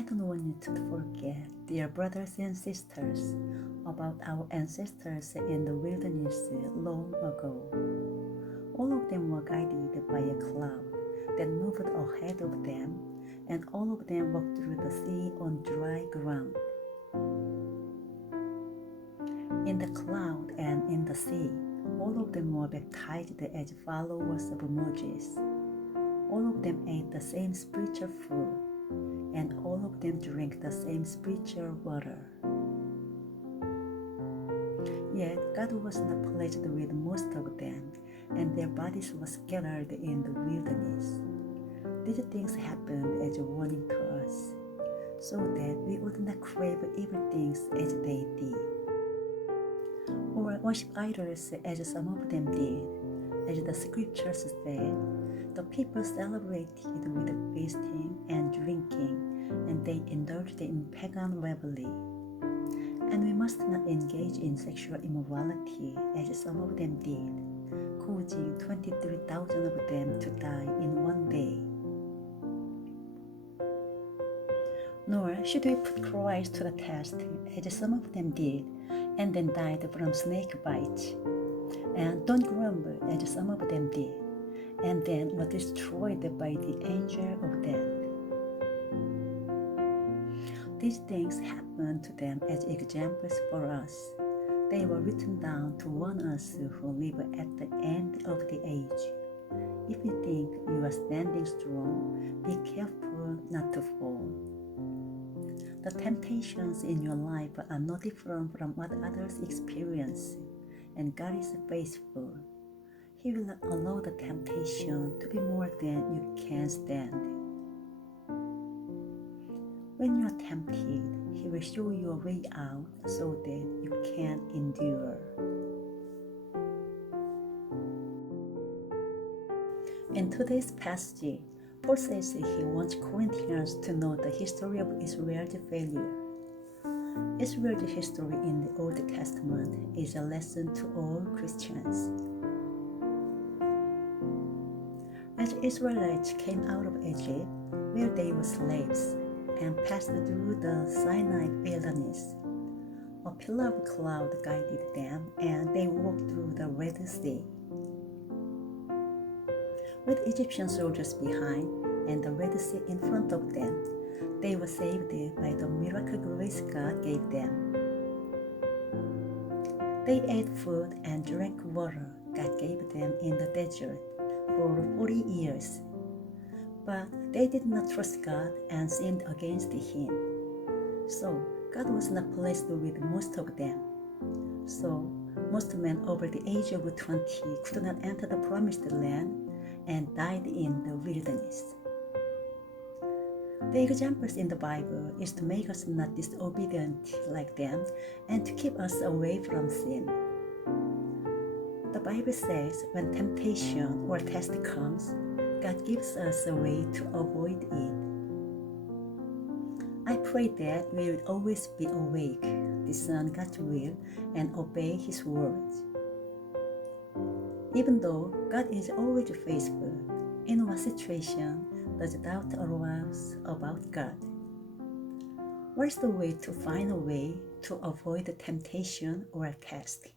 I don't want you to forget, dear brothers and sisters, about our ancestors in the wilderness long ago. All of them were guided by a cloud that moved ahead of them, and all of them walked through the sea on dry ground. In the cloud and in the sea, all of them were baptized as followers of Moses. All of them ate the same spiritual food, and all of them drank the same spiritual water. Yet God was not pleased with most of them, and their bodies were scattered in the wilderness. These things happened as a warning to us, so that we would not crave evil things as they did, or worship idols as some of them did. As the scriptures said, the people celebrated with feasting and drinking, and they indulged in pagan revelry. And we must not engage in sexual immorality as some of them did, causing 23,000 of them to die in one day. Nor should we put Christ to the test as some of them did, and then died from snake bites. And don't grumble as some of them did, and then were destroyed by the angel of death. These things happened to them as examples for us. They were written down to warn us who live at the end of the age. If you think you are standing strong, be careful not to fall. The temptations in your life are no different from what others experience, and God is faithful. He will not allow the temptation to be more than you can stand. When you are tempted, He will show you a way out so that you can endure. In today's passage, Paul says he wants Corinthians to know the history of Israel's failure. Israel's history in the Old Testament is a lesson to all Christians. As Israelites came out of Egypt, where they were slaves, and passed through the Sinai wilderness, a pillar of cloud guided them, and they walked through the Red Sea. With Egyptian soldiers behind and the Red Sea in front of them, they were saved by the miracle grace God gave them. They ate food and drank water God gave them in the desert for 40 years. But they did not trust God and sinned against Him. So God was not pleased with most of them. So most men over the age of 20 could not enter the promised land and died in the wilderness. The examples in the Bible is to make us not disobedient like them and to keep us away from sin. The Bible says when temptation or test comes, God gives us a way to avoid it. I pray that we will always be awake, discern God's will, and obey His words. Even though God is always faithful, in what situation does doubt arise about God? What is the way to find a way to avoid the temptation or test?